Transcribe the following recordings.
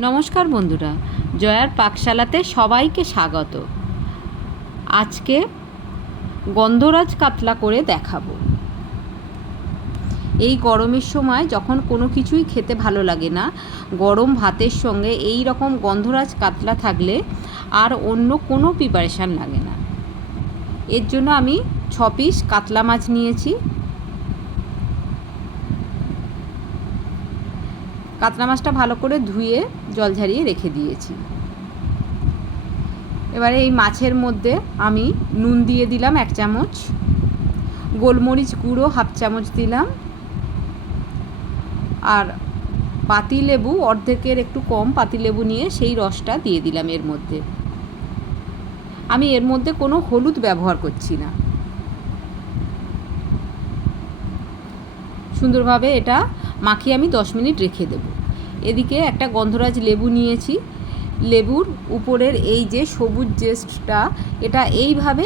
নমস্কার বন্ধুরা, জয়ার পাকশালাতে সবাইকে স্বাগত। আজকে গন্ধরাজ কাতলা করে দেখাবো। এই গরমের সময় যখন কোনো কিছুই খেতে ভালো লাগে না, গরম ভাতের সঙ্গে এই রকম গন্ধরাজ কাতলা থাকলে আর অন্য কোনো প্রিপারেশান লাগে না। এর জন্য আমি 6 পিস কাতলা মাছ নিয়েছি। কাতলা মাছটা ভালো করে ধুয়ে জল ঝরিয়ে রেখে দিয়েছি। এবারে এই মাছের মধ্যে আমি নুন দিয়ে দিলাম 1 চামচ, গোলমরিচ গুঁড়ো 1/2 চামচ দিলাম, আর পাতিলেবু অর্ধেকের একটু কম পাতিলেবু নিয়ে সেই রসটা দিয়ে দিলাম এর মধ্যে। আমি এর মধ্যে কোনো হলুদ ব্যবহার করছি না। সুন্দরভাবে এটা মাখিয়ে আমি 10 মিনিট রেখে দেব। এদিকে একটা গন্ধরাজ লেবু নিয়েছি। লেবুর উপরের এই যে সবুজ জেস্টটা, এটা এইভাবে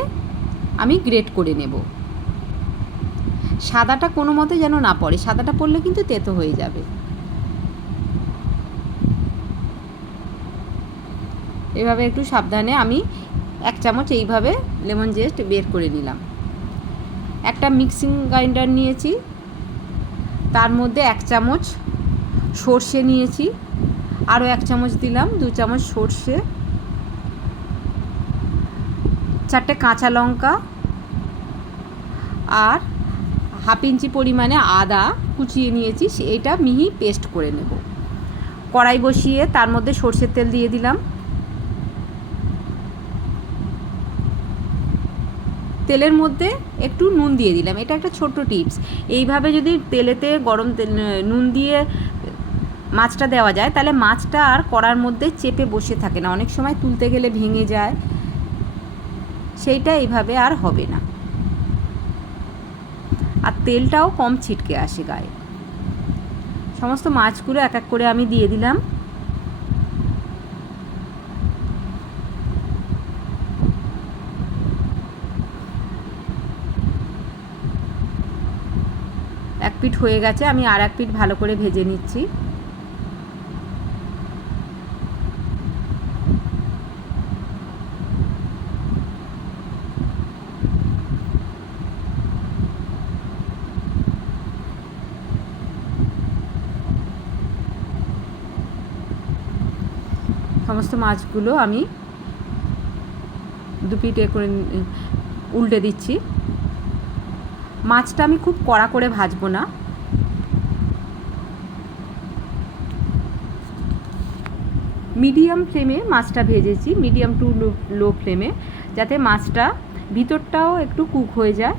আমি গ্রেট করে নেব। সাদাটা কোনো মতে যেন না পড়ে, সাদাটা পড়লে কিন্তু তেতো হয়ে যাবে। এভাবে একটু সাবধানে আমি 1 চামচ এইভাবে লেমন জেস্ট বের করে নিলাম। একটা মিক্সিং গ্রাইন্ডার নিয়েছি, তার মধ্যে 1 চামচ সর্ষে নিয়েছি, আরও 1 চামচ দিলাম, 2 চামচ সর্ষে, 4টে কাঁচা লঙ্কা আর 1/2 ইঞ্চি পরিমাণে আদা কুচিয়ে নিয়েছি। এইটা মিহি পেস্ট করে নেব। কড়াই বসিয়ে তার মধ্যে সর্ষের তেল দিয়ে দিলাম। তেলের মধ্যে একটু নুন দিয়ে দিলাম। এটা একটা ছোট্ট টিপস। এইভাবে যদি তেলেতে গরম তেল নুন দিয়ে মাছটা দেওয়া যায়, তাহলে মাছটা আর কড়ার মধ্যে চেপে বসে থাকে না, অনেক সময় তুলতে গেলে ভেঙে যায়, সেইটা এইভাবে আর হবে না। আর তেলটাও কম ছিটকে আসে গায়ে। সমস্ত মাছগুলো এক এক করে আমি দিয়ে দিলাম। এক পিঠ হয়ে গেছে, আমি আর এক পিঠ ভালো করে ভেজে নিচ্ছি। সমস্ত মাছগুলো আমি দু পিঠে করে উল্টে দিচ্ছি। মাছটা আমি খুব কড়া করে ভাজবো না, মিডিয়াম ফ্লেমে মাছটা ভেজেছি, মিডিয়াম টু লো ফ্লেমে, যাতে মাছটা ভিতরটাও একটু কুক হয়ে যায়।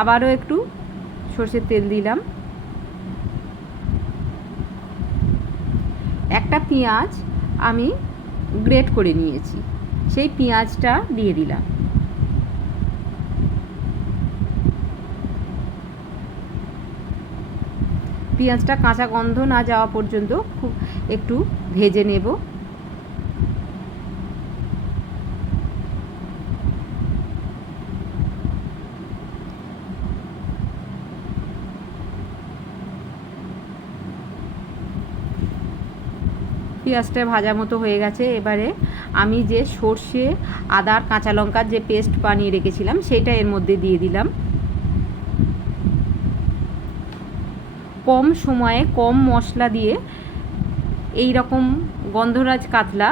আবারও একটু সর্ষের তেল দিলাম। একটা পেঁয়াজ আমি গ্রেট করে নিয়েছি, সেই পেঁয়াজটা দিয়ে দিলাম। পেঁয়াজটা কাঁচা গন্ধ না যাওয়া পর্যন্ত খুব একটু ভেজে নেব। পেঁয়াজটা ভাজা মতো হয়ে গেছে। এবারে আমি যে সর্ষে আদার কাঁচা লঙ্কার যে পেস্ট বানিয়ে রেখেছিলাম, সেটা এর মধ্যে দিয়ে দিলাম। কম সময়ে কম মশলা দিয়ে এই রকম গন্ধরাজ কাতলা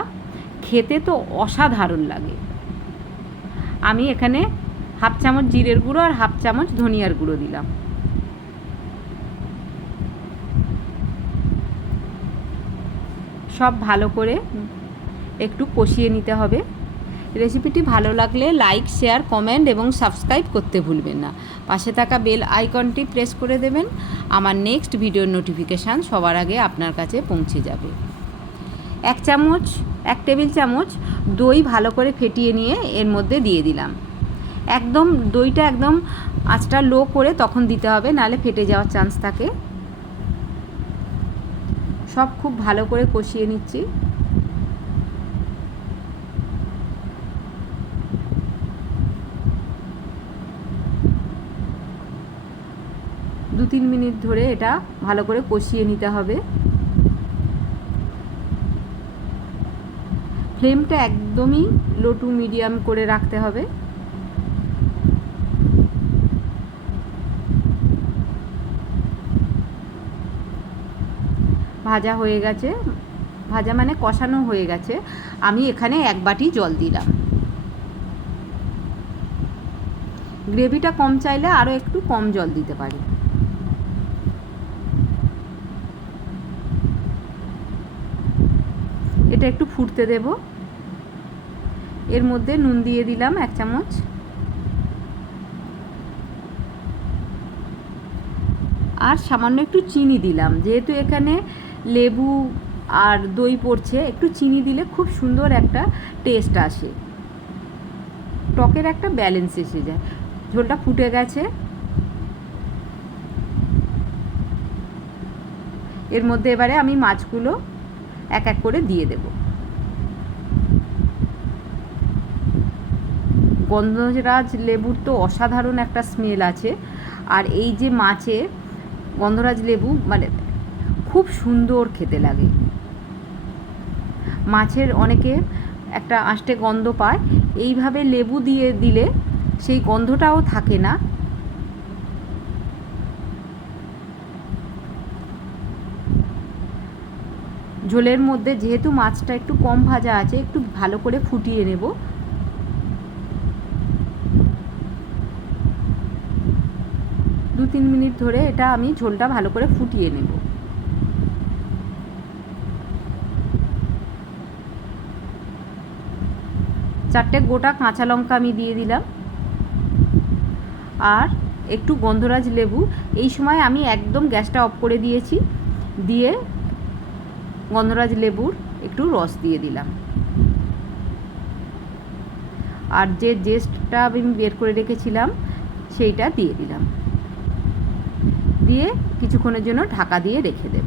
খেতে তো অসাধারণ লাগে। আমি এখানে 1/2 চামচ জিরের গুঁড়ো আর 1/2 চামচ ধনিয়ার গুঁড়ো দিলাম। সব ভালো করে একটু কষিয়ে নিতে হবে। রেসিপিটি ভালো লাগলে লাইক, শেয়ার, কমেন্ট এবং সাবস্ক্রাইব করতে ভুলবেন না। পাশে থাকা বেল আইকনটি প্রেস করে দেবেন। আমার নেক্সট ভিডিওর নোটিফিকেশান সবার আগে আপনার কাছে পৌঁছে যাবে। 1 টেবিল চামচ দই ভালো করে ফেটিয়ে নিয়ে এর মধ্যে দিয়ে দিলাম। একদম দইটা একদম আঁচটা লো করে তখন দিতে হবে, নাহলে ফেটে যাওয়ার চান্স থাকে। সব খুব ভালো করে কষিয়ে নিচ্ছি। দু 3 মিনিট ধরে এটা ভালো করে কষিয়ে নিতে হবে। ফ্লেমটা একদমই লো টু মিডিয়াম করে রাখতে হবে। ভাজা হয়ে গেছে, ভাজা মানে কষানো হয়ে গেছে। আমি এখানে 1 বাটি জল দিলাম। গ্রেভিটা কম চাইলে আরও একটু কম জল দিতে পারি। এটা একটু ফুটতে দেব। এর মধ্যে নুন দিয়ে দিলাম 1 চামচ, আর সামান্য একটু চিনি দিলাম। যেহেতু এখানে লেবু আর দই পড়ছে, একটু চিনি দিলে খুব সুন্দর একটা টেস্ট আসে, টকের একটা ব্যালেন্স এসে যায়। ঝোলটা ফুটে গেছে। এর মধ্যে এবারে আমি মাছগুলো এক এক করে দিয়ে দেব। গন্ধরাজ লেবুর তো অসাধারণ একটা স্মেল আছে, আর এই যে মাছে গন্ধরাজ লেবু মানে খুব সুন্দর খেতে লাগে। মাছের অনেকে একটা আষ্টে গন্ধ পায়, এইভাবে লেবু দিয়ে দিলে সেই গন্ধটাও থাকে না। ঝোলের মধ্যে যেহেতু মাছটা একটু কম ভাজা আছে, একটু ভালো করে ফুটিয়ে নেব। দু 3 মিনিট ধরে এটা আমি ঝোলটা ভালো করে ফুটিয়ে নেব। চারটে গোটা কাঁচা লঙ্কা আমি দিয়ে দিলাম, আর একটু গন্ধরাজ লেবু। এই সময় আমি একদম গ্যাসটা অফ করে দিয়েছি, দিয়ে গন্ধরাজ লেবুর একটু রস দিয়ে দিলাম, আর যে জেস্টটা আমি বের করে রেখেছিলাম সেইটা দিয়ে দিলাম। দিয়ে কিছুক্ষণের জন্য ঢাকা দিয়ে রেখে দেব।